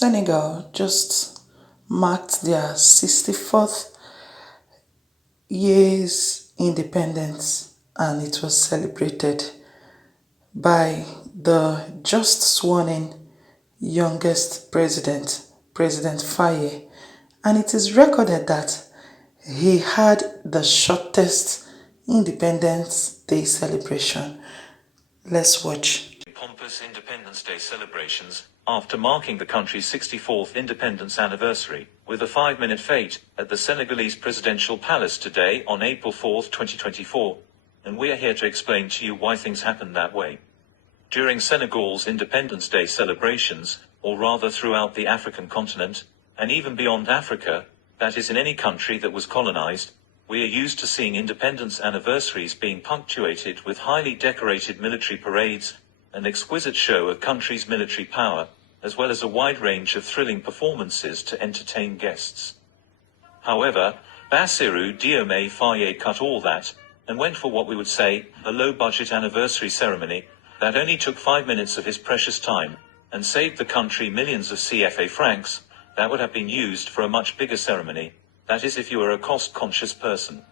Senegal just marked their 64th year's independence, and it was celebrated by the just sworn-in youngest president, President Faye, and it is recorded that he had the shortest Independence Day celebration. Let's watch. Pompous Independence Day celebrations, after marking the country's 64th independence anniversary, with a 5-minute fete at the Senegalese presidential palace today on April 4, 2024, and we are here to explain to you why things happened that way. During Senegal's Independence Day celebrations, or rather throughout the African continent, and even beyond Africa, that is in any country that was colonized, we are used to seeing independence anniversaries being punctuated with highly decorated military parades, an exquisite show of country's military power, as well as a wide range of thrilling performances to entertain guests. However, Bassirou Diomaye Faye cut all that, and went for what we would say, a low-budget anniversary ceremony, that only took 5 minutes of his precious time, and saved the country millions of CFA francs, that would have been used for a much bigger ceremony, that is if you are a cost-conscious person.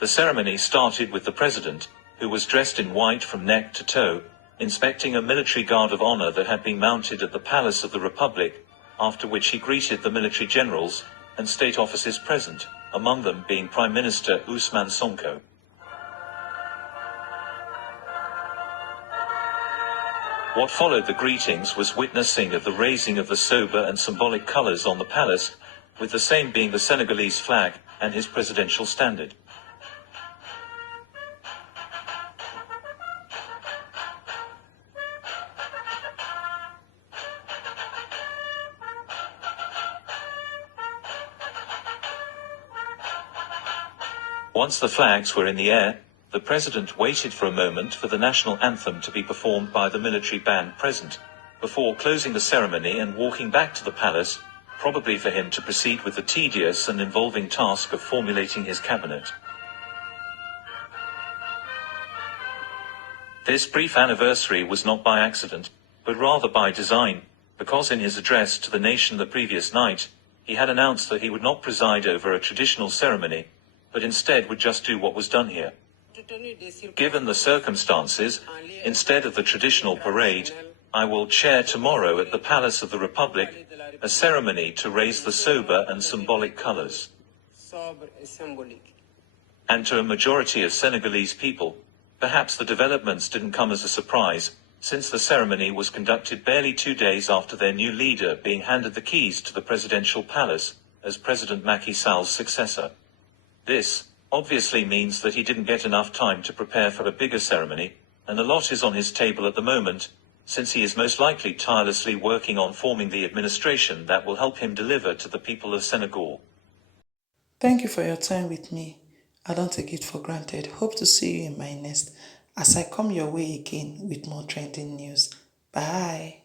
The ceremony started with the president, who was dressed in white from neck to toe, inspecting a military guard of honor that had been mounted at the Palace of the Republic, after which he greeted the military generals and state officers present, among them being Prime Minister Ousmane Sonko. What followed the greetings was witnessing of the raising of the sober and symbolic colors on the palace, with the same being the Senegalese flag and his presidential standard. Once the flags were in the air, the president waited for a moment for the national anthem to be performed by the military band present, before closing the ceremony and walking back to the palace, probably for him to proceed with the tedious and involving task of formulating his cabinet. This brief anniversary was not by accident, but rather by design, because in his address to the nation the previous night, he had announced that he would not preside over a traditional ceremony, but instead would just do what was done here. Given the circumstances, instead of the traditional parade, I will chair tomorrow at the Palace of the Republic a ceremony to raise the sober and symbolic colors. And to a majority of Senegalese people, perhaps the developments didn't come as a surprise, since the ceremony was conducted barely 2 days after their new leader being handed the keys to the presidential palace as President Macky Sall's successor. This obviously means that he didn't get enough time to prepare for a bigger ceremony, and a lot is on his table at the moment, since he is most likely tirelessly working on forming the administration that will help him deliver to the people of Senegal. Thank you for your time with me. I don't take it for granted. Hope to see you in my next as I come your way again with more trending news. Bye.